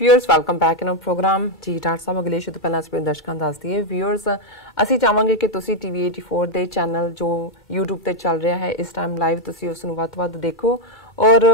Viewers welcome back in our program जी doctor साहब अगले इशू तो पहले अपने दर्शकों दस दिए व्यूअर्स ਅਸੀਂ ਚਾਹਾਂਗੇ ਕਿ ਤੁਸੀਂ ਟੀਵੀ 84 ਦੇ ਚੈਨਲ ਜੋ YouTube ਤੇ ਚੱਲ ਰਿਹਾ ਹੈ ਇਸ ਟਾਈਮ ਲਾਈਵ ਤੁਸੀਂ ਉਸ ਨੂੰ ਵੱਧ ਤੋਂ ਵੱਧ ਦੇਖੋ और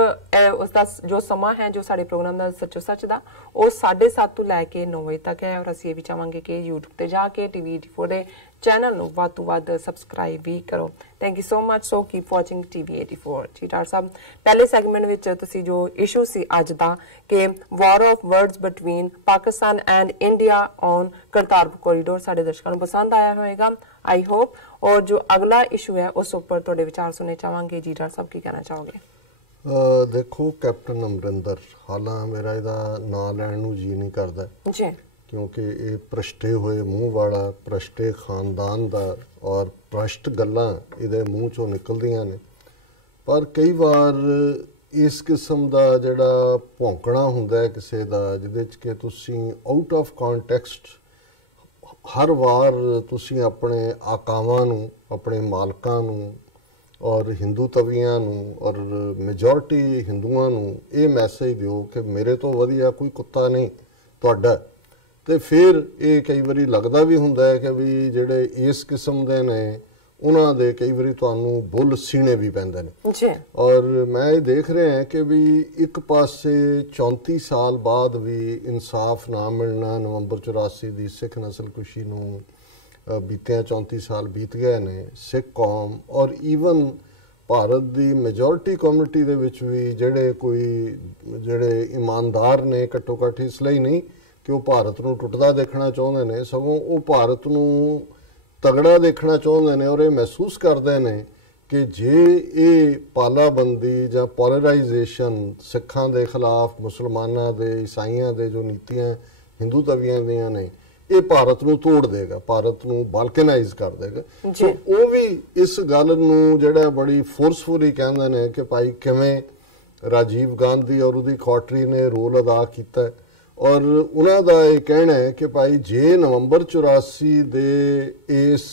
उसका जो समा है जो साडे प्रोग्राम का सचो सच का वो 7:30 तो लैके 9 बजे तक है और असीं ये भी चाहांगे कि यूट्यूब पर जाके TV 84 के चैनल नूं वध तो वध सबसक्राइब भी करो। Thank you so much. So keep watching TV 84 जी डॉक्टर साहब पहले सैगमेंट विच तुसीं जो इशू सी अज दा कि war of words between Pakistan and India on Kartarpur corridor साडे दर्शकों नूं पसंद आया होएगा आई होप। और जो अगला इशू है उस उपर तुहाडे विचार सुनने चाहांगे जी डॉक्टर साहब की कहना चाहोगे? देखो कैप्टन अमरिंदर हालां मेरा इहदा नां लैण नूं जी नहीं करदा जी क्योंकि ये भ्रष्टे हुए मूँह वाला भ्रष्टे खानदान दा और भ्रष्ट गल्लां इहदे मूँह चों निकलदियां ने पर कई बार इस किस्म दा जिहड़ा भौंकना हुंदा है किसी दा जिहदे च कि तुसीं आउट ऑफ कॉन्टैक्सट हर वार तुसीं अपने आकावां नूं अपने मालकां नूं और हिंदू तवियां नूं और मेजॉरिटी हिंदुआं नूं ये मैसेज दिओ कि मेरे तो वधिया कोई कुत्ता नहीं तुहाडा ते फिर ये कई बारी लगदा भी हुंदा है कि भी जिहड़े इस किस्म दे ने उन्हां दे कई बारी तुहानूं बुल सीने भी पैंदे ने और मैं ये देख रहा है कि भी एक पासे 34 साल बाद भी इंसाफ ना मिलना नवंबर 84 दी सिख नस्लकुशी नूं बीतिया 34 साल बीत गए ने सिख कौम और ईवन भारत की मेजॉरिटी कम्यूनिटी दे विच भी जिहड़े कोई जिहड़े ईमानदार ने घट्टो घट्ट इसलिए नहीं कि वो भारत नूं टुटदा देखना चाहुंदे ने सगों वो भारत नूं तगड़ा देखना चाहुंदे ने और ये महसूस करते हैं कि जे ये पालाबंदी जां पोलराइजेशन सिखां दे खिलाफ मुसलमानां दे ईसाइयां दे जो नीतियां हिंदू तवियां दियां ने ये भारत नूं तोड़ देगा भारत नूं बाल्कनाइज कर देगा तो वो भी इस गल नूं जिहड़ा बड़ी फोर्सफुली कहंदे ने कि भाई किवें राजीव गांधी और उहदी कॉटरी ने रोल अदा कीता और उन्हां दा ये कहना है कि भाई जे नवंबर 84 दे इस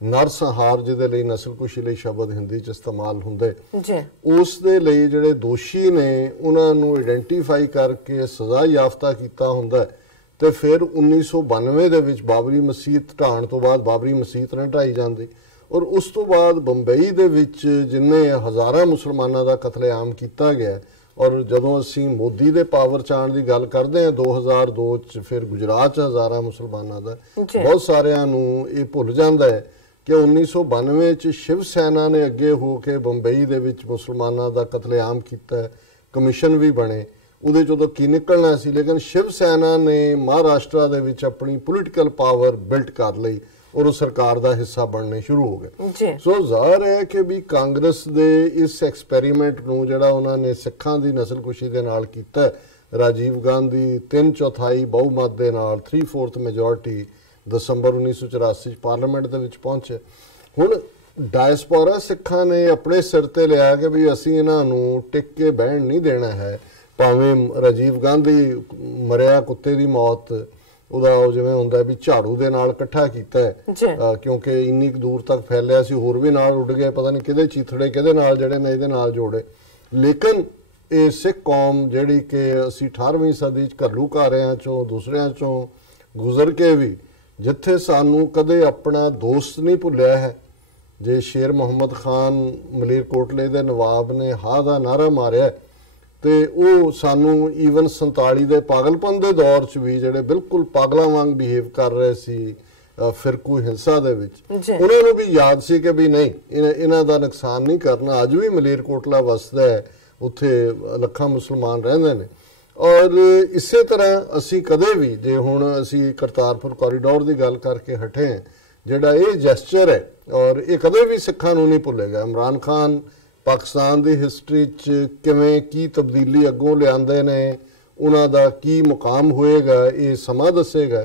नरसंहार जिहदे लई नस्लकुशी लई शब्द हिंदी च इस्तेमाल हुंदे उस दे लई जिहड़े दोषी ने उन्हां नूं आइडेंटिफाई करके सज़ा याफ्ता कीता हुंदा तो फिर 1992 ਦੇ ਵਿੱਚ ਬਾਬਰੀ ਮਸਜਿਦ ਢਾਣ ਤੋਂ ਬਾਅਦ ਬਾਬਰੀ ਮਸਜਿਦ ਨਾ ਢਾਈ ਜਾਂਦੀ ਔਰ ਉਸ ਤੋਂ ਬਾਅਦ ਬੰਬਈ ਦੇ ਵਿੱਚ ਜਿੰਨੇ ਹਜ਼ਾਰਾਂ ਮੁਸਲਮਾਨਾਂ ਦਾ ਕਤਲੇਆਮ ਕੀਤਾ ਗਿਆ ਔਰ ਜਦੋਂ ਅਸੀਂ ਮੋਦੀ ਦੇ ਪਾਵਰ ਚ ਆਉਣ ਦੀ ਗੱਲ ਕਰਦੇ ਹਾਂ 2002 ਚ ਫਿਰ ਗੁਜਰਾਤ ਚ ਹਜ਼ਾਰਾਂ ਮੁਸਲਮਾਨਾਂ ਦਾ ਬਹੁਤ ਸਾਰਿਆਂ ਨੂੰ ਇਹ ਭੁੱਲ ਜਾਂਦਾ ਹੈ ਕਿ 1992 ਚ ਸ਼ਿਵ ਸੈਨਾ ਨੇ ਅੱਗੇ ਹੋ ਕੇ ਬੰਬਈ ਦੇ ਵਿੱਚ ਮੁਸਲਮਾਨਾਂ ਦਾ ਕਤਲੇਆਮ ਕੀਤਾ ਕਮਿਸ਼ਨ ਵੀ ਬਣੇ ਉਹਦੇ ਚੋਂ ਤਾਂ ਕੀ ਨਿਕਲਣਾ ਸੀ ਲੇਕਿਨ ਸ਼ਿਵ ਸੈਨਾ ਨੇ ਮਹਾਰਾਸ਼ਟਰ ਦੇ ਵਿੱਚ ਆਪਣੀ ਪੋਲੀਟੀਕਲ ਪਾਵਰ ਬਿਲਡ ਕਰ ਲਈ ਔਰ ਉਹ ਸਰਕਾਰ ਦਾ ਹਿੱਸਾ ਬਣਨੇ ਸ਼ੁਰੂ ਹੋ ਗਏ ਸੋ ਜ਼ਾਹਰ ਹੈ ਕਿ ਵੀ ਕਾਂਗਰਸ ਦੇ ਇਸ ਐਕਸਪੈਰੀਮੈਂਟ ਨੂੰ ਜਿਹੜਾ ਉਹਨਾਂ ਨੇ ਸਿੱਖਾਂ ਦੀ ਨਸਲਕੁਸ਼ੀ ਦੇ ਨਾਲ ਕੀਤਾ ਰਾਜੀਵ ਗਾਂਧੀ 3/4 ਬਹੁਮਤ ਦੇ ਨਾਲ 3/4 ਮੈਜੋਰਟੀ ਦਸੰਬਰ 1984 ਚ ਪਾਰਲੀਮੈਂਟ ਦੇ ਵਿੱਚ ਪਹੁੰਚੇ ਹੁਣ ਡਾਇਸਪੋਰਾ ਸਿੱਖਾਂ ਨੇ ਆਪਣੇ ਸਿਰ ਤੇ ਲਿਆ ਕਿ ਵੀ ਅਸੀਂ ਇਹਨਾਂ ਨੂੰ ਟਿਕ ਕੇ ਬਹਿਣ ਨਹੀਂ ਦੇਣਾ ਹੈ ਭਾਵੇਂ ਰਾਜੀਵ ਗਾਂਧੀ ਮਰਿਆ ਕੁੱਤੇ ਦੀ ਮੌਤ ਉਹਦਾ ਜਿਵੇਂ ਹੁੰਦਾ ਵੀ ਝਾੜੂ ਦੇ ਨਾਲ ਇਕੱਠਾ ਕੀਤਾ ਕਿਉਂਕਿ ਇੰਨੀ ਦੂਰ ਤੱਕ ਫੈਲਿਆ ਸੀ ਹੋਰ ਵੀ ਨਾਲ ਉੱਡ ਗਏ ਪਤਾ ਨਹੀਂ ਕਿਹਦੇ ਚੀਥੜੇ ਕਿਹਦੇ ਨਾਲ ਜਿਹੜੇ ਨੇ ਇਹਦੇ ਨਾਲ ਜੋੜੇ ਲੇਕਿਨ ਇਹ ਸਿੱਖ ਕੌਮ ਜਿਹੜੀ ਕਿ ਅਸੀਂ 18ਵੀਂ ਸਦੀ 'ਚ ਘੱਲੂਘਾਰਿਆਂ ਚੋਂ ਦੂਸਰਿਆਂ ਚੋਂ ਗੁਜ਼ਰ ਕੇ ਵੀ ਜਿੱਥੇ ਸਾਨੂੰ ਕਦੇ ਆਪਣਾ ਦੋਸਤ ਨਹੀਂ ਭੁੱਲਿਆ ਹੈ ਜੇ ਸ਼ੇਰ ਮੁਹੰਮਦ ਖਾਨ ਮਲੇਰਕੋਟਲੇ ਦੇ ਨਵਾਬ ਨੇ ਹਾਂ ਦਾ ਨਾਰਾ ਮਾਰਿਆ ਤੇ ਉਹ ਸਾਨੂੰ ਈਵਨ 47 ਦੇ ਪਾਗਲਪਨ ਦੇ ਦੌਰ 'ਚ ਵੀ ਜਿਹੜੇ ਬਿਲਕੁਲ ਪਾਗਲਾਂ ਵਾਂਗ ਬਿਹੇਵ ਕਰ ਰਹੇ ਸੀ ਫਿਰਕੂ ਹਿੰਸਾ ਦੇ ਵਿੱਚ ਉਹਨਾਂ ਨੂੰ ਵੀ ਯਾਦ ਸੀ ਕਿ ਵੀ ਨਹੀਂ ਇਹਨਾਂ ਦਾ ਨੁਕਸਾਨ ਨਹੀਂ ਕਰਨਾ ਅੱਜ ਵੀ ਮਲੇਰਕੋਟਲਾ ਵਸਦਾ ਹੈ ਉੱਥੇ ਲੱਖਾਂ ਮੁਸਲਮਾਨ ਰਹਿੰਦੇ ਨੇ ਔਰ ਇਸੇ ਤਰ੍ਹਾਂ ਅਸੀਂ ਕਦੇ ਵੀ ਜੇ ਹੁਣ ਅਸੀਂ ਕਰਤਾਰਪੁਰ ਕੋਰੀਡੋਰ ਦੀ ਗੱਲ ਕਰਕੇ ਹਟੇ ਜਿਹੜਾ ਇਹ ਜੈਸਚਰ ਹੈ ਔਰ ਇਹ ਕਦੇ ਵੀ ਸਿੱਖਾਂ ਨੂੰ ਨਹੀਂ ਭੁੱਲੇਗਾ ਇਮਰਾਨ ਖਾਨ पाकिस्तान की हिस्टरी किवें की तब्दीली अगों लियाते ने उन्हां दा की मुकाम होएगा ये समा दसेगा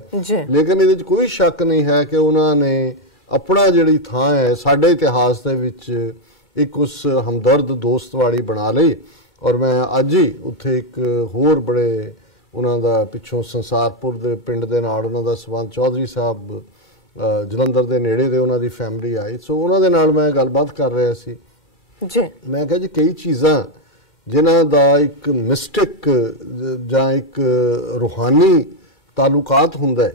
लेकिन ये कोई शक नहीं है कि उन्होंने अपना जिहड़ी थां है साडे इतिहास दे विच एक उस हमदर्द दोस्त वाली बना लई और मैं अज ही उत्थे एक होर बड़े उन्हां दा पिछों संसारपुर दे पिंड दे नाल उन्हां दा संबंध चौधरी साहब जलंधर दे नेड़े दे उन्हां दी फैमिली आई सो उन्हां दे नाल मैं गलबात कर रहा सी जी मैं कहा जी कई चीज़ां ਜਿਨ੍ਹਾਂ ਦਾ ਇੱਕ ਮਿਸਟਿਕ ਜਾਂ ਇੱਕ ਰੂਹਾਨੀ ਤਾਲੁਕਾਤ ਹੁੰਦਾ ਹੈ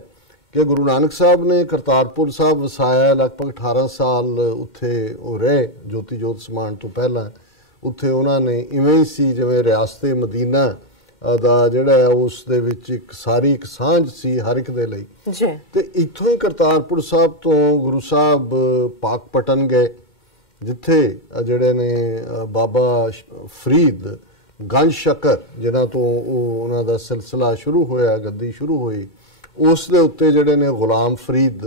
ਕਿ ਗੁਰੂ ਨਾਨਕ ਸਾਹਿਬ ਨੇ ਕਰਤਾਰਪੁਰ ਸਾਹਿਬ ਵਸਾਇਆ, ਲਗਭਗ 18 ਸਾਲ ਉੱਥੇ ਉਹ ਰਹੇ ਜੋਤੀ ਜੋਤ ਸਮਾਨ ਤੋਂ ਪਹਿਲਾਂ। ਉੱਥੇ ਉਹਨਾਂ ਨੇ ਇਵੇਂ ਹੀ ਸੀ ਜਿਵੇਂ ਰਿਆਸਤ ਮਦੀਨਾ ਦਾ ਜਿਹੜਾ ਹੈ ਉਸ ਦੇ ਵਿੱਚ ਇੱਕ ਸਾਰੀ ਇੱਕ ਸਾਂਝ ਸੀ ਹਰ ਇੱਕ ਦੇ ਲਈ ਜੀ। ਤੇ ਇੱਥੋਂ ਹੀ ਕਰਤਾਰਪੁਰ ਸਾਹਿਬ ਤੋਂ ਗੁਰੂ ਸਾਹਿਬ ਪਾਕਪਟਨ ਗਏ, ਜਿੱਥੇ ਜਿਹੜੇ ਨੇ ਬਾਬਾ ਫਰੀਦ ਗੰਜ ਸ਼ਕਰ ਜਿਨ੍ਹਾਂ ਤੋਂ ਉਹਨਾਂ ਦਾ ਸਿਲਸਿਲਾ ਸ਼ੁਰੂ ਹੋਇਆ, ਗੱਦੀ ਸ਼ੁਰੂ ਹੋਈ, ਉਸ ਦੇ ਉੱਤੇ ਜਿਹੜੇ ਨੇ ਗੁਲਾਮ ਫਰੀਦ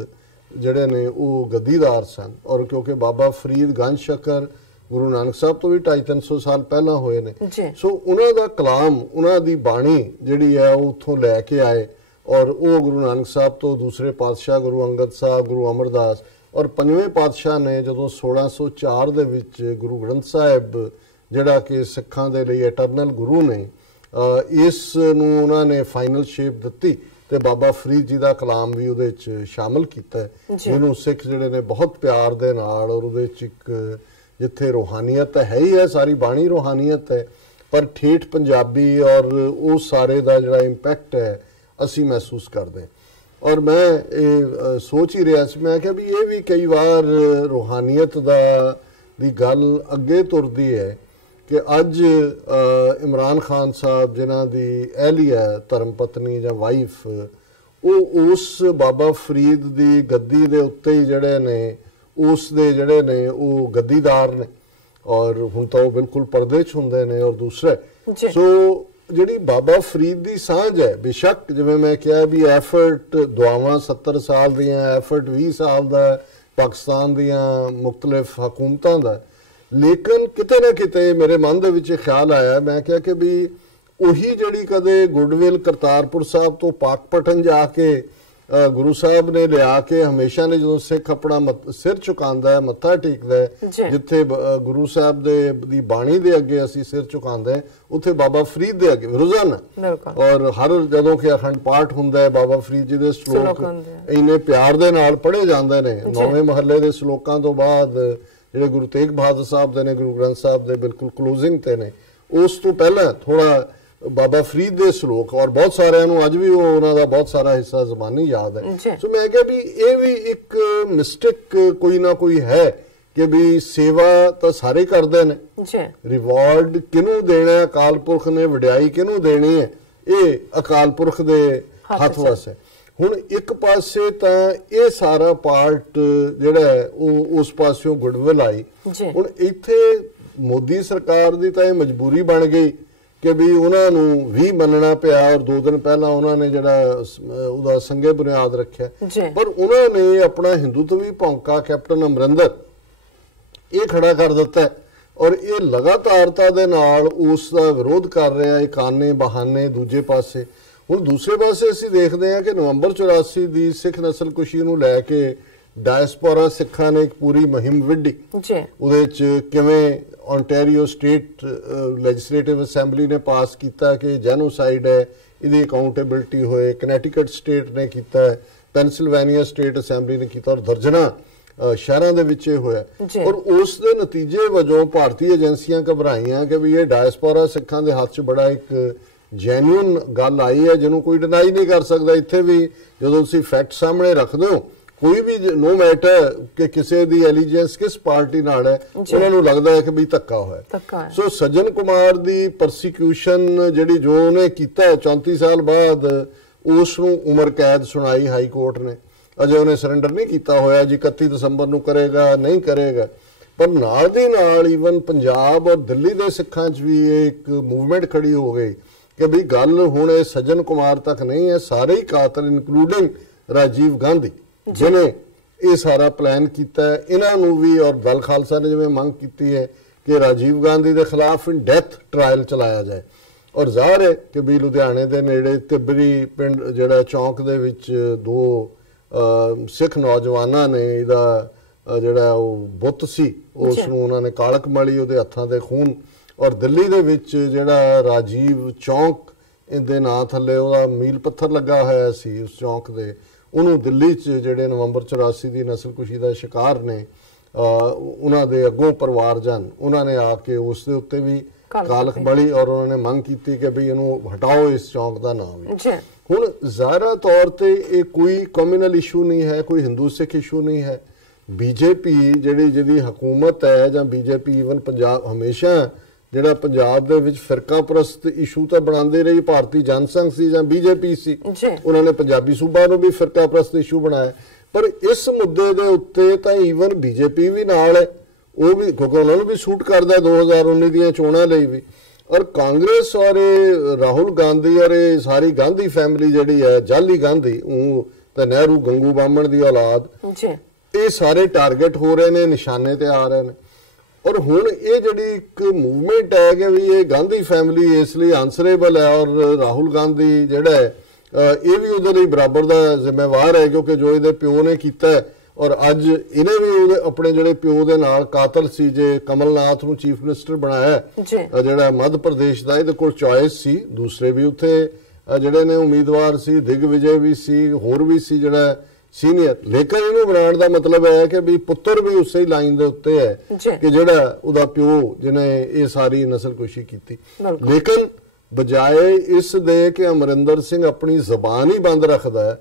ਜਿਹੜੇ ਨੇ ਉਹ ਗੱਦੀਦਾਰ ਸਨ। ਔਰ ਕਿਉਂਕਿ ਬਾਬਾ ਫਰੀਦ ਗੰਜ ਸ਼ਕਰ ਗੁਰੂ ਨਾਨਕ ਸਾਹਿਬ ਤੋਂ ਵੀ 250-300 ਸਾਲ ਪਹਿਲਾਂ ਹੋਏ ਨੇ, ਸੋ ਉਹਨਾਂ ਦਾ ਕਲਾਮ, ਉਹਨਾਂ ਦੀ ਬਾਣੀ ਜਿਹੜੀ ਹੈ ਉਹ ਉੱਥੋਂ ਲੈ ਕੇ ਆਏ ਔਰ ਉਹ ਗੁਰੂ ਨਾਨਕ ਸਾਹਿਬ ਤੋਂ ਦੂਸਰੇ ਪਾਤਸ਼ਾਹ ਗੁਰੂ ਅੰਗਦ ਸਾਹਿਬ, ਗੁਰੂ ਅਮਰਦਾਸ ਔਰ ਪੰਜਵੇਂ ਪਾਤਸ਼ਾਹ ਨੇ ਜਦੋਂ 1604 ਦੇ ਵਿੱਚ ਗੁਰੂ ਗ੍ਰੰਥ ਸਾਹਿਬ ਜਿਹੜਾ ਕਿ ਸਿੱਖਾਂ ਦੇ ਲਈ ਇਟਰਨਲ ਗੁਰੂ ਨੇ, ਇਸ ਨੂੰ ਉਹਨਾਂ ਨੇ ਫਾਈਨਲ ਸ਼ੇਪ ਦਿੱਤੀ ਤੇ ਬਾਬਾ ਫਰੀਦ ਜੀ ਦਾ ਕਲਾਮ ਵੀ ਉਹਦੇ ਵਿੱਚ ਸ਼ਾਮਲ ਕੀਤਾ, ਜਿਹਨੂੰ ਸਿੱਖ ਜਿਹੜੇ ਨੇ ਬਹੁਤ ਪਿਆਰ ਦੇ ਨਾਲ, ਔਰ ਉਹਦੇ ਵਿੱਚ ਇੱਕ ਜਿੱਥੇ ਰੂਹਾਨੀਅਤ ਹੈ ਹੀ ਹੈ, ਸਾਰੀ ਬਾਣੀ ਰੂਹਾਨੀਅਤ ਹੈ, ਪਰ ਠੇਠ ਪੰਜਾਬੀ ਔਰ ਉਹ ਸਾਰੇ ਦਾ ਜਿਹੜਾ ਇੰਪੈਕਟ ਹੈ ਅਸੀਂ ਮਹਿਸੂਸ ਕਰਦੇ। ਔਰ ਮੈਂ ਇਹ ਸੋਚ ਹੀ ਰਿਹਾ ਸੀ, ਮੈਂ ਕਿਹਾ ਵੀ ਇਹ ਵੀ ਕਈ ਵਾਰ ਰੂਹਾਨੀਅਤ ਦੀ ਗੱਲ ਅੱਗੇ ਤੁਰਦੀ ਹੈ ਕਿ ਅੱਜ ਇਮਰਾਨ ਖਾਨ ਸਾਹਿਬ ਜਿਨ੍ਹਾਂ ਦੀ ਅਹਿਲੀ ਹੈ, ਧਰਮ ਪਤਨੀ ਜਾਂ ਵਾਈਫ, ਉਹ ਉਸ ਬਾਬਾ ਫਰੀਦ ਦੀ ਗੱਦੀ ਦੇ ਉੱਤੇ ਹੀ ਜਿਹੜੇ ਨੇ ਉਸ ਦੇ ਜਿਹੜੇ ਨੇ ਉਹ ਗੱਦੀਦਾਰ ਨੇ, ਔਰ ਹੁਣ ਤਾਂ ਉਹ ਬਿਲਕੁਲ ਪਰਦੇ 'ਚ ਹੁੰਦੇ ਨੇ। ਔਰ ਦੂਸਰੇ ਸੋ ਜਿਹੜੀ ਬਾਬਾ ਫਰੀਦ ਦੀ ਸਾਂਝ ਹੈ, ਬੇਸ਼ੱਕ ਜਿਵੇਂ ਮੈਂ ਕਿਹਾ ਵੀ ਐਫਰਟ ਦੁਆਵਾਂ 70 ਸਾਲ ਦੀਆਂ, ਐਫਰਟ 20 ਸਾਲ ਦਾ ਪਾਕਿਸਤਾਨ ਦੀਆਂ ਮੁਖਤਲਿਫ ਹਕੂਮਤਾਂ ਦਾ, ਲੇਕਿਨ ਕਿਤੇ ਨਾ ਕਿਤੇ ਮੇਰੇ ਮਨ ਦੇ ਵਿੱਚ ਖਿਆਲ ਆਇਆ, ਮੈਂ ਕਿਹਾ ਕਿ ਵੀ ਉਹੀ ਜਿਹੜੀ ਕਦੇ ਗੁੱਡਵਿਲ ਕਰਤਾਰਪੁਰ ਸਾਹਿਬ ਤੋਂ ਪਾਕਪਟਨ ਜਾ ਕੇ ਗੁਰੂ ਸਾਹਿਬ ਨੇ ਲਿਆ ਕੇ ਹਮੇਸ਼ਾ ਨੇ ਜਦੋਂ ਸਿੱਖ ਆਪਣਾ ਸਿਰ ਝੁਕਾਉਂਦਾ ਹੈ, ਮੱਥਾ ਟੇਕਦਾ ਹੈ, ਜਿੱਥੇ ਗੁਰੂ ਸਾਹਿਬ ਦੀ ਬਾਣੀ ਦੇ ਅੱਗੇ ਅਸੀਂ ਸਿਰ ਝੁਕਾਉਂਦੇ ਹਾਂ, ਉੱਥੇ ਬਾਬਾ ਫਰੀਦ ਦੇ ਅੱਗੇ ਰੋਜ਼ਾਨਾ, ਔਰ ਹਰ ਜਦੋਂ ਕਿ ਅਖੰਡ ਪਾਠ ਹੁੰਦਾ ਹੈ ਬਾਬਾ ਫਰੀਦ ਜੀ ਦੇ ਸ਼ਲੋਕ ਇੰਨੇ ਪਿਆਰ ਦੇ ਨਾਲ ਪੜ੍ਹੇ ਜਾਂਦੇ ਨੇ। 9ਵੇਂ ਮਹੱਲੇ ਦੇ ਸ਼ਲੋਕਾਂ ਤੋਂ ਬਾਅਦ ਜਿਹੜੇ ਗੁਰੂ ਤੇਗ ਬਹਾਦਰ ਸਾਹਿਬ ਦੇ ਨੇ, ਗੁਰੂ ਗ੍ਰੰਥ ਸਾਹਿਬ ਦੇ ਬਿਲਕੁਲ ਕਲੋਜ਼ਿੰਗ ਤੇ ਨੇ, ਉਸ ਤੋਂ ਪਹਿਲਾਂ ਥੋੜਾ ਬਾਬਾ ਫਰੀਦ ਦੇ ਸ਼ਲੋਕ, ਔਰ ਬਹੁਤ ਸਾਰਿਆਂ ਨੂੰ ਅੱਜ ਵੀ ਉਹਨਾਂ ਦਾ ਬਹੁਤ ਸਾਰਾ ਹਿੱਸਾ ਜ਼ਬਾਨੀ ਯਾਦ ਹੈ। ਸੋ ਮੈਂ ਕਿਹਾ ਵੀ ਇਹ ਵੀ ਇੱਕ ਮਿਸਟਿਕ ਕੋਈ ਨਾ ਕੋਈ ਹੈ ਕਿ ਵੀ ਸੇਵਾ ਤਾਂ ਸਾਰੇ ਕਰਦੇ ਨੇ, ਰਿਵਾਰਡ ਕਿਹਨੂੰ ਦੇਣਾ, ਅਕਾਲ ਪੁਰਖ ਨੇ ਵਡਿਆਈ ਕਿਹਨੂੰ ਦੇਣੀ ਹੈ, ਇਹ ਅਕਾਲ ਪੁਰਖ ਦੇ ਹੱਥ ਵਸ ਹੈ। ਹੁਣ ਇੱਕ ਪਾਸੇ ਤਾਂ ਇਹ ਸਾਰਾ ਪਾਰਟ ਜਿਹੜਾ ਉਹ ਉਸ ਪਾਸਿਓਂ ਗੁੱਡਵਿਲ ਆਈ, ਹੁਣ ਇੱਥੇ ਮੋਦੀ ਸਰਕਾਰ ਦੀ ਤਾਂ ਇਹ ਮਜਬੂਰੀ ਬਣ ਗਈ ਕਿ ਵੀ ਉਹਨਾਂ ਨੂੰ ਵੀ ਮੰਨਣਾ ਪਿਆ, ਔਰ 2 ਦਿਨ ਪਹਿਲਾਂ ਉਹਨਾਂ ਨੇ ਜਿਹੜਾ ਉਹਦਾ ਸੰਗੇ ਬੁਨਿਆਦ ਰੱਖਿਆ, ਪਰ ਉਹਨਾਂ ਨੇ ਆਪਣਾ ਹਿੰਦੂਤਵੀ ਭੌਂਕਾ ਕੈਪਟਨ ਅਮਰਿੰਦਰ ਇਹ ਖੜਾ ਕਰ ਦਿੱਤਾ, ਔਰ ਇਹ ਲਗਾਤਾਰਤਾ ਦੇ ਨਾਲ ਉਸ ਦਾ ਵਿਰੋਧ ਕਰ ਰਿਹਾ, ਇਕਾਨੇ ਬਹਾਨੇ ਦੂਜੇ ਪਾਸੇ। ਹੁਣ ਦੂਸਰੇ ਪਾਸੇ ਅਸੀਂ ਦੇਖਦੇ ਹਾਂ ਕਿ ਨਵੰਬਰ 84 ਦੀ ਸਿੱਖ ਨਸਲਕੁਸ਼ੀ ਨੂੰ ਲੈ ਕੇ ਡਾਇਸਪੋਰਾ ਸਿੱਖਾਂ ਨੇ ਇੱਕ ਪੂਰੀ ਮੁਹਿੰਮ ਵਿੱਢੀ, ਉਹਦੇ 'ਚ ਕਿਵੇਂ ਓਨਟਾਰੀਓ ਸਟੇਟ ਲੈਜਿਸਲੇਟਿਵ ਅਸੈਂਬਲੀ ਨੇ ਪਾਸ ਕੀਤਾ ਕਿ ਜੈਨੋਸਾਈਡ ਹੈ, ਇਹਦੀ ਅਕਾਊਂਟੇਬਿਲਟੀ ਹੋਏ, ਕਨੈਟੀਕਟ ਸਟੇਟ ਨੇ ਕੀਤਾ, ਪੈਨਸਿਲਵੇਨੀਆ ਸਟੇਟ ਅਸੈਂਬਲੀ ਨੇ ਕੀਤਾ, ਔਰ ਦਰਜਨਾਂ ਸ਼ਹਿਰਾਂ ਦੇ ਵਿੱਚ ਇਹ ਹੋਇਆ। ਔਰ ਉਸ ਦੇ ਨਤੀਜੇ ਵਜੋਂ ਭਾਰਤੀ ਏਜੰਸੀਆਂ ਘਬਰਾਈਆਂ ਕਿ ਵੀ ਇਹ ਡਾਇਸਪੋਰਾ ਸਿੱਖਾਂ ਦੇ ਹੱਥ 'ਚ ਬੜਾ ਇੱਕ ਜੈਨੂਇਨ ਗੱਲ ਆਈ ਹੈ ਜਿਹਨੂੰ ਕੋਈ ਡਿਨਾਈ ਨਹੀਂ ਕਰ ਸਕਦਾ। ਇੱਥੇ ਵੀ ਜਦੋਂ ਤੁਸੀਂ ਫੈਕਟ ਸਾਹਮਣੇ ਰੱਖਦੇ ਹੋ, ਕੋਈ ਵੀ ਨੋ ਮੈਟਰ ਕਿ ਕਿਸੇ ਦੀ ਐਲੀਜੈਂਸ ਕਿਸ ਪਾਰਟੀ ਨਾਲ ਹੈ, ਉਹਨਾਂ ਨੂੰ ਲੱਗਦਾ ਹੈ ਕਿ ਵੀ ਧੱਕਾ ਹੋਇਆ। ਸੋ ਸੱਜਣ ਕੁਮਾਰ ਦੀ ਪਰਸੀਕਿਊਸ਼ਨ ਜਿਹੜੀ ਜੋ ਉਹਨੇ ਕੀਤਾ 34 ਸਾਲ ਬਾਅਦ, ਉਸ ਨੂੰ ਉਮਰ ਕੈਦ ਸੁਣਾਈ ਹਾਈ ਕੋਰਟ ਨੇ। ਅਜੇ ਉਹਨੇ ਸਰੈਂਡਰ ਨਹੀਂ ਕੀਤਾ ਹੋਇਆ ਜੀ 31 ਦਸੰਬਰ ਨੂੰ ਕਰੇਗਾ ਨਹੀਂ ਕਰੇਗਾ, ਪਰ ਨਾਲ ਦੀ ਨਾਲ ਈਵਨ ਪੰਜਾਬ ਔਰ ਦਿੱਲੀ ਦੇ ਸਿੱਖਾਂ 'ਚ ਵੀ ਇੱਕ ਮੂਵਮੈਂਟ ਖੜੀ ਹੋ ਗਈ ਕਿ ਵੀ ਗੱਲ ਹੁਣ ਇਹ ਸੱਜਣ ਕੁਮਾਰ ਤੱਕ ਨਹੀਂ ਹੈ, ਸਾਰੇ ਹੀ ਕਾਤਲ ਇਨਕਲੂਡਿੰਗ ਰਾਜੀਵ ਗਾਂਧੀ ਜਿਹਨੇ ਇਹ ਸਾਰਾ ਪਲਾਨ ਕੀਤਾ, ਇਹਨਾਂ ਨੂੰ ਵੀ, ਔਰ ਦਲ ਖਾਲਸਾ ਨੇ ਜਿਵੇਂ ਮੰਗ ਕੀਤੀ ਹੈ ਕਿ ਰਾਜੀਵ ਗਾਂਧੀ ਦੇ ਖਿਲਾਫ ਡੈਥ ਟ੍ਰਾਇਲ ਚਲਾਇਆ ਜਾਏ। ਔਰ ਜ਼ਾਹਰ ਹੈ ਕਿ ਵੀ ਲੁਧਿਆਣੇ ਦੇ ਨੇੜੇ ਤਿਬਰੀ ਪਿੰਡ ਜਿਹੜਾ ਚੌਂਕ ਦੇ ਵਿੱਚ 2 ਸਿੱਖ ਨੌਜਵਾਨਾਂ ਨੇ ਇਹਦਾ ਜਿਹੜਾ ਉਹ ਬੁੱਤ ਸੀ ਉਸ ਨੂੰ ਉਹਨਾਂ ਨੇ ਕਾਲਕ ਮਲੀ, ਉਹਦੇ ਹੱਥਾਂ ਦੇ ਖੂਨ। ਔਰ ਦਿੱਲੀ ਦੇ ਵਿੱਚ ਜਿਹੜਾ ਰਾਜੀਵ ਚੌਂਕ ਦੇ ਨਾਂ ਥੱਲੇ ਉਹਦਾ ਮੀਲ ਪੱਥਰ ਲੱਗਾ ਹੋਇਆ ਸੀ ਉਸ ਚੌਂਕ ਦੇ, ਉਹਨੂੰ ਦਿੱਲੀ 'ਚ ਜਿਹੜੇ ਨਵੰਬਰ 84 ਦੀ ਨਸਲਕੁਸ਼ੀ ਦਾ ਸ਼ਿਕਾਰ ਨੇ ਉਹਨਾਂ ਦੇ ਅੱਗੋਂ ਪਰਿਵਾਰਜਨ, ਉਹਨਾਂ ਨੇ ਆ ਕੇ ਉਸ ਦੇ ਉੱਤੇ ਵੀ ਕਾਲਖ ਬਲੀ ਔਰ ਉਹਨਾਂ ਨੇ ਮੰਗ ਕੀਤੀ ਕਿ ਵੀ ਇਹਨੂੰ ਹਟਾਓ ਇਸ ਚੌਂਕ ਦਾ ਨਾਮ ਵੀ। ਹੁਣ ਜ਼ਾਹਰਾ ਤੌਰ ਤੇ ਇਹ ਕੋਈ ਕਮਿਊਨਲ ਇਸ਼ੂ ਨਹੀਂ ਹੈ, ਕੋਈ ਹਿੰਦੂ ਸਿੱਖ ਇਸ਼ੂ ਨਹੀਂ ਹੈ। ਬੀਜੇਪੀ ਜਿਹਦੀ ਹਕੂਮਤ ਹੈ ਜਾਂ ਬੀਜੇਪੀ ਈਵਨ ਪੰਜਾਬ ਹਮੇਸ਼ਾ ਜਿਹੜਾ ਪੰਜਾਬ ਦੇ ਵਿੱਚ ਫਿਰਕਾ ਪ੍ਰਸਤ ਇਸ਼ੂ ਤਾਂ ਬਣਾਉਂਦੇ ਰਹੀ, ਭਾਰਤੀ ਜਨਸੰਘ ਸੀ ਜਾਂ ਬੀਜੇਪੀ ਸੀ, ਉਹਨਾਂ ਨੇ ਪੰਜਾਬੀ ਸੂਬਾ ਨੂੰ ਵੀ ਫਿਰਕਾ ਪ੍ਰਸਤ ਇਸ਼ੂ ਬਣਾਇਆ। ਪਰ ਇਸ ਮੁੱਦੇ ਦੇ ਉੱਤੇ ਤਾਂ ਈਵਨ ਬੀਜੇਪੀ ਵੀ ਨਾਲ ਹੈ, ਉਹ ਵੀ ਕਿਉਂਕਿ ਉਹਨਾਂ ਨੂੰ ਵੀ ਸੂਟ ਕਰਦਾ 2019 ਦੀਆਂ ਚੋਣਾਂ ਲਈ ਵੀ। ਔਰ ਕਾਂਗਰਸ ਔਰ ਰਾਹੁਲ ਗਾਂਧੀ ਔਰ ਸਾਰੀ ਗਾਂਧੀ ਫੈਮਿਲੀ ਜਿਹੜੀ ਹੈ, ਜਾਲੀ ਗਾਂਧੀ ਉਹ ਤਾਂ ਨਹਿਰੂ ਗੰਗੂ ਬਾਮਣ ਦੀ ਔਲਾਦ, ਇਹ ਸਾਰੇ ਟਾਰਗੇਟ ਹੋ ਰਹੇ ਨੇ, ਨਿਸ਼ਾਨੇ ਤੇ ਆ ਰਹੇ ਨੇ। ਔਰ ਹੁਣ ਇਹ ਜਿਹੜੀ ਇੱਕ ਮੂਵਮੈਂਟ ਹੈ ਕਿ ਵੀ ਇਹ ਗਾਂਧੀ ਫੈਮਿਲੀ ਇਸ ਲਈ ਆਨਸਰੇਬਲ ਹੈ ਔਰ ਰਾਹੁਲ ਗਾਂਧੀ ਜਿਹੜਾ ਹੈ ਇਹ ਵੀ ਉਹਦੇ ਲਈ ਬਰਾਬਰ ਦਾ ਜ਼ਿੰਮੇਵਾਰ ਹੈ, ਕਿਉਂਕਿ ਜੋ ਇਹਦੇ ਪਿਓ ਨੇ ਕੀਤਾ ਹੈ ਔਰ ਅੱਜ ਇਹਨੇ ਵੀ ਉਹਦੇ ਆਪਣੇ ਜਿਹੜੇ ਪਿਓ ਦੇ ਨਾਲ ਕਾਤਲ ਸੀ ਜੇ ਕਮਲਨਾਥ ਨੂੰ ਚੀਫ ਮਿਨਿਸਟਰ ਬਣਾਇਆ ਜਿਹੜਾ ਮੱਧ ਪ੍ਰਦੇਸ਼ ਦਾ, ਇਹਦੇ ਕੋਲ ਚੋਇਸ ਸੀ, ਦੂਸਰੇ ਵੀ ਉੱਥੇ ਜਿਹੜੇ ਨੇ ਉਮੀਦਵਾਰ ਸੀ, ਦਿਗਵਿਜੇ ਵੀ ਸੀ, ਹੋਰ ਵੀ ਸੀ ਜਿਹੜਾ ਸੀਨੀਅਰ। ਲੇਕਿਨ ਇਹਨੂੰ ਬਣਾਉਣ ਦਾ ਮਤਲਬ ਹੈ ਕਿ ਵੀ ਪੁੱਤਰ ਵੀ ਉਸੇ ਲਾਈਨ ਦੇ ਉੱਤੇ ਹੈ ਕਿ ਜਿਹੜਾ ਉਹਦਾ ਪਿਓ ਜਿਹਨੇ ਇਹ ਸਾਰੀ ਨਸਲਕੁਸ਼ੀ ਕੀਤੀ। ਲੇਕਿਨ ਬਜਾਏ ਇਸ ਦੇ ਕਿ ਅਮਰਿੰਦਰ ਸਿੰਘ ਆਪਣੀ ਜ਼ਬਾਨ ਹੀ ਬੰਦ ਰੱਖਦਾ ਹੈ,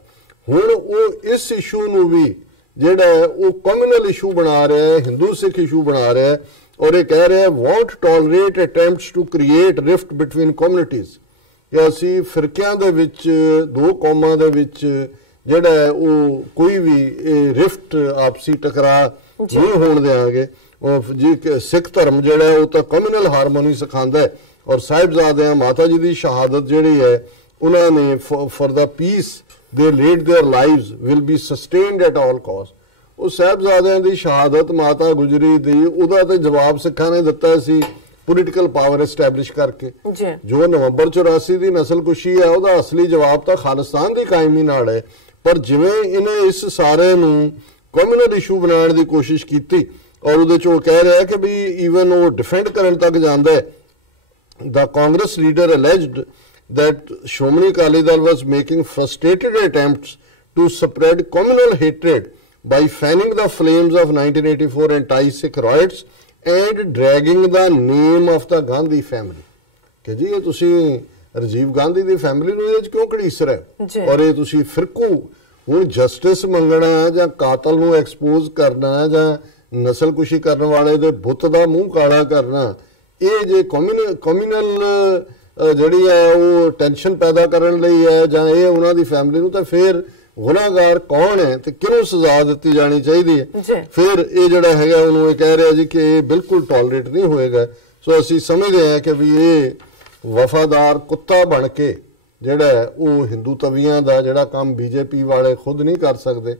ਹੁਣ ਉਹ ਇਸ ਇਸ਼ੂ ਨੂੰ ਵੀ ਜਿਹੜਾ ਹੈ ਉਹ ਕਮਿਊਨਲ ਇਸ਼ੂ ਬਣਾ ਰਿਹਾ ਹੈ, ਹਿੰਦੂ ਸਿੱਖ ਇਸ਼ੂ ਬਣਾ ਰਿਹਾ ਹੈ ਔਰ ਇਹ ਕਹਿ ਰਿਹਾ ਹੈ won't tolerate attempts to create rift between communities, ਕਿ ਅਸੀਂ ਫਿਰਕਿਆਂ ਦੇ ਵਿੱਚ, ਦੋ ਕੌਮਾਂ ਦੇ ਵਿੱਚ ਜਿਹੜਾ ਹੈ ਉਹ ਕੋਈ ਵੀ ਰਿਫਟ ਆਪਸੀ ਟਕਰਾ ਨਹੀਂ ਹੋਣ ਦੇਵਾਂਗੇ। ਜੀ ਸਿੱਖ ਧਰਮ ਜਿਹੜਾ ਉਹ ਤਾਂ ਕਮਿਊਨਲ ਹਾਰਮੋਨੀ ਸਿਖਾਉਂਦਾ ਹੈ ਔਰ ਸਾਹਿਬਜ਼ਾਦਿਆਂ ਮਾਤਾ ਜੀ ਦੀ ਸ਼ਹਾਦਤ ਜਿਹੜੀ ਹੈ ਉਹਨਾਂ ਨੇ for the peace they laid their lives will be sustained at all cost. ਉਹ ਸਾਹਿਬਜ਼ਾਦਿਆਂ ਦੀ ਸ਼ਹਾਦਤ ਮਾਤਾ ਗੁਜਰੀ ਦੀ ਉਹਦਾ ਤੇ ਜਵਾਬ ਸਿੱਖਾਂ ਨੇ ਦਿੱਤਾ ਸੀ ਪੋਲੀਟੀਕਲ ਪਾਵਰ ਐਸਟੈਬਲਿਸ਼ ਕਰਕੇ। ਜੋ ਨਵੰਬਰ 84 ਦੀ ਨਸਲਕੁਸ਼ੀ ਹੈ ਉਹਦਾ ਅਸਲੀ ਜਵਾਬ ਤਾਂ ਖਾਲਿਸਤਾਨ ਦੀ ਕਾਇਮੀ ਨਾਲ ਹੈ। ਪਰ ਜਿਵੇਂ ਇਹਨੇ ਇਸ ਸਾਰੇ ਨੂੰ ਕਮਿਊਨਲ ਇਸ਼ੂ ਬਣਾਉਣ ਦੀ ਕੋਸ਼ਿਸ਼ ਕੀਤੀ ਔਰ ਉਹਦੇ ਚ ਉਹ ਕਹਿ ਰਿਹਾ ਕਿ ਵੀ ਈਵਨ ਉਹ ਡਿਫੈਂਡ ਕਰਨ ਤੱਕ ਜਾਂਦਾ ਹੈ। The Congress leader alleged that Shomani Akali Dal was making frustrated attempts to spread communal hatred by fanning the flames of 1984 anti-Sikh riots and dragging the name of the Gandhi family। ਕਿ ਜੀ ਇਹ ਤੁਸੀਂ ਰਾਜੀਵ ਗਾਂਧੀ ਦੀ family ਨੂੰ ਇਹਦੇ ਚ ਕਿਉਂ ਘੜੀਸ ਰਹੇ ਔਰ ਇਹ ਤੁਸੀਂ ਫਿਰਕੂ ਹੁਣ ਜਸਟਿਸ ਮੰਗਣਾ ਜਾਂ ਕਾਤਲ ਨੂੰ ਐਕਸਪੋਜ਼ ਕਰਨਾ ਜਾਂ ਨਸਲਕੁਸ਼ੀ ਕਰਨ ਵਾਲੇ ਦੇ ਬੁੱਤ ਦਾ ਮੂੰਹ ਕਾਲਾ ਕਰਨਾ, ਇਹ ਜੇ ਕਮਿਊਨਲ ਜਿਹੜੀ ਹੈ ਉਹ ਟੈਨਸ਼ਨ ਪੈਦਾ ਕਰਨ ਲਈ ਹੈ ਜਾਂ ਇਹ ਉਹਨਾਂ ਦੀ ਫੈਮਿਲੀ ਨੂੰ, ਤਾਂ ਫਿਰ ਗੁਨਾਹਗਾਰ ਕੌਣ ਹੈ ਤੇ ਕਿਹਨੂੰ ਸਜ਼ਾ ਦਿੱਤੀ ਜਾਣੀ ਚਾਹੀਦੀ ਹੈ। ਫਿਰ ਇਹ ਜਿਹੜਾ ਹੈਗਾ ਉਹਨੂੰ ਇਹ ਕਹਿ ਰਿਹਾ ਜੀ ਕਿ ਇਹ ਬਿਲਕੁਲ ਟੋਲਰੇਟ ਨਹੀਂ ਹੋਏਗਾ। ਸੋ ਅਸੀਂ ਸਮਝਦੇ ਹਾਂ ਕਿ ਵੀ ਇਹ ਵਫਾਦਾਰ ਕੁੱਤਾ ਬਣ ਕੇ ਜਿਹੜਾ ਉਹ ਹਿੰਦੂ ਤਵੀਆਂ ਦਾ ਜਿਹੜਾ ਕੰਮ ਬੀਜੇਪੀ ਵਾਲੇ ਖੁਦ ਨਹੀਂ ਕਰ ਸਕਦੇ,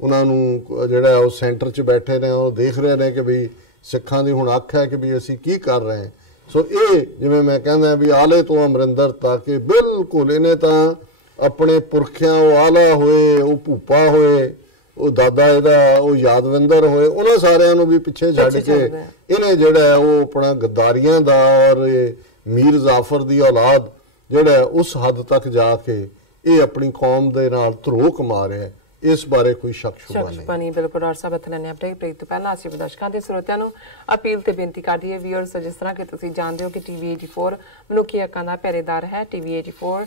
ਉਹਨਾਂ ਨੂੰ ਜਿਹੜਾ ਉਹ ਸੈਂਟਰ 'ਚ ਬੈਠੇ ਨੇ ਉਹ ਦੇਖ ਰਹੇ ਨੇ ਕਿ ਵੀ ਸਿੱਖਾਂ ਦੀ ਹੁਣ ਅੱਖ ਹੈ ਕਿ ਵੀ ਅਸੀਂ ਕੀ ਕਰ ਰਹੇ ਹਾਂ। ਸੋ ਇਹ ਜਿਵੇਂ ਮੈਂ ਕਹਿੰਦਾ ਵੀ ਆਲੇ ਤੋਂ ਅਮਰਿੰਦਰ ਤੱਕ ਬਿਲਕੁਲ ਇਹਨੇ ਤਾਂ ਆਪਣੇ ਪੁਰਖਿਆਂ ਉਹ ਆਲਾ ਹੋਏ, ਉਹ ਭੂਪਾ ਹੋਏ, ਉਹ ਦਾਦਾ ਇਹਦਾ ਉਹ ਯਾਦਵਿੰਦਰ ਹੋਏ, ਉਹਨਾਂ ਸਾਰਿਆਂ ਨੂੰ ਵੀ ਪਿੱਛੇ ਛੱਡ ਕੇ ਇਹਨੇ ਜਿਹੜਾ ਉਹ ਆਪਣਾ ਗੱਦਾਰੀਆਂ ਦਾ ਔਰ ਮੀਰ ਜ਼ਾਫਰ ਦੀ ਔਲਾਦ ਜਿਹੜਾ ਉਸ ਹੱਦ ਤੱਕ ਜਾ ਕੇ ਇਹ ਆਪਣੀ ਕੌਮ ਦੇ ਨਾਲ ਧਰੋਹ ਕਮਾ ਰਿਹਾ, ਇਸ ਬਾਰੇ ਕੋਈ ਸ਼ੱਕ ਸ਼ੁਬਾ ਨਹੀਂ। ਬਿਲਕੁਲ ਡਾਕਟਰ ਸਾਹਿਬ ਇੱਥੇ ਨੇ ਅਪਡੇਟ ਬ੍ਰੇਕ ਤੋਂ ਪਹਿਲਾਂ ਅਸੀਂ ਦਰਸ਼ਕਾਂ ਦੇ ਸਰੋਤਿਆਂ ਨੂੰ ਅਪੀਲ ਤੇ ਬੇਨਤੀ ਕਰਦੀ ਹੈ ਵੀਅਰਸ, ਜਿਸ ਤਰ੍ਹਾਂ ਕਿ ਤੁਸੀਂ ਜਾਣਦੇ ਹੋ ਕਿ ਟੀਵੀ 84 ਮਨੁੱਖੀ ਹੱਕਾਂ ਦਾ ਪਹਿਰੇਦਾਰ ਹੈ। ਟੀਵੀ 84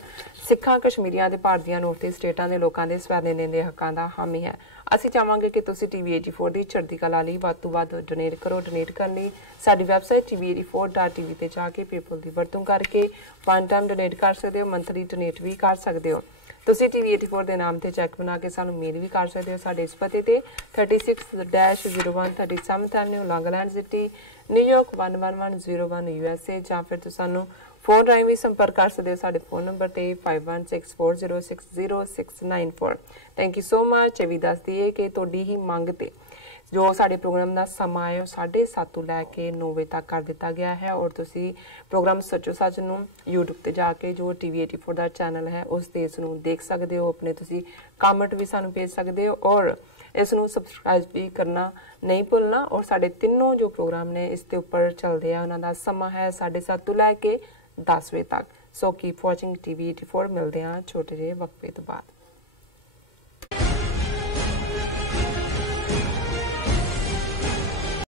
ਸਿੱਖਾਂ, ਕਸ਼ਮੀਰੀਆਂ ਦੇ ਭਾਰਤੀਆਂ ਨੌਰਥ ਸਟੇਟਾਂ ਦੇ ਲੋਕਾਂ ਦੇ ਸਵੈਨੇ ਦੇ ਹੱਕਾਂ ਦਾ ਹਾਮੀ ਹੈ। ਅਸੀਂ ਚਾਹਾਂਗੇ ਕਿ ਤੁਸੀਂ ਟੀਵੀ 84 ਦੀ ਚੜ੍ਹਦੀ ਕਲਾ ਲਈ ਵੱਧ ਤੋਂ ਵੱਧ ਡੋਨੇਟ ਕਰੋ। ਡੋਨੇਟ ਕਰਨ ਲਈ ਸਾਡੀ ਵੈਬਸਾਈਟ tv84.tv ਤੇ ਜਾ ਕੇ ਪੇਪਲ ਦੀ ਵਰਤੋਂ ਕਰਕੇ ਵਨ ਟਾਈਮ ਡੋਨੇਟ ਕਰ ਸਕਦੇ ਹੋ, ਮੰਥਲੀ ਡੋਨੇਟ ਵੀ ਕਰ ਸਕਦੇ ਹੋ। ਤੁਸੀਂ ਟੀਵੀ 84 ਦੇ ਨਾਮ ਤੇ ਚੈੱਕ ਬਣਾ ਕੇ ਸਾਨੂੰ ਮੇਲ ਵੀ ਕਰ ਸਕਦੇ ਹੋ ਸਾਡੇ ਇਸ ਪਤੇ ਤੇ 36-01 37th avenue Long Island City, New York 11101 USA, ਜਾਂ ਫਿਰ ਤੁਸੀਂ ਸਾਨੂੰ ਫੋਨ ਰਾਹੀਂ ਵੀ ਸੰਪਰਕ ਕਰ ਸਕਦੇ ਹੋ ਸਾਡੇ ਫੋਨ ਨੰਬਰ ਤੇ 5164060694। Thank you so much. ਇਹ ਵੀ ਦੱਸਦੀ ਹੈ ਕਿ ਤੁਹਾਡੀ ਹੀ ਮੰਗ ਤੇ ਜੋ ਸਾਡੇ ਪ੍ਰੋਗਰਾਮ ਦਾ ਸਮਾਂ ਹੈ ਉਹ 7:30 ਤੋਂ ਲੈ ਕੇ 9 ਵਜੇ ਤੱਕ ਕਰ ਦਿੱਤਾ ਗਿਆ ਹੈ ਔਰ ਤੁਸੀਂ ਪ੍ਰੋਗਰਾਮ ਸੱਚੋ ਸੱਚ ਨੂੰ YouTube ਤੇ ਜਾ ਕੇ ਜੋ ਟੀਵੀ 84 ਦਾ ਚੈਨਲ ਹੈ ਉਸ ਤੇ ਇਸ ਨੂੰ ਦੇਖ ਸਕਦੇ ਹੋ। ਆਪਣੇ ਤੁਸੀਂ ਕਮੈਂਟ ਵੀ ਸਾਨੂੰ ਭੇਜ ਸਕਦੇ ਹੋ ਔਰ ਇਸ ਨੂੰ ਸਬਸਕ੍ਰਾਈਬ ਵੀ ਕਰਨਾ ਨਹੀਂ ਭੁੱਲਣਾ। ਔਰ ਸਾਡੇ ਤਿੰਨੋਂ ਜੋ ਪ੍ਰੋਗਰਾਮ ਨੇ ਇਸ ਦੇ ਉੱਪਰ ਚੱਲਦੇ ਆ ਉਹਨਾਂ ਦਾ ਸਮਾਂ ਹੈ 7:30 ਤੋਂ ਲੈ ਕੇ 10 ਵਜੇ ਤੱਕ। ਸੋ ਕੀਪ ਵਾਚਿੰਗ ਟੀਵੀ 84। ਮਿਲਦੇ ਹਾਂ ਛੋਟੇ ਜਿਹੇ ਵਕਫੇ ਤੋਂ ਬਾਅਦ।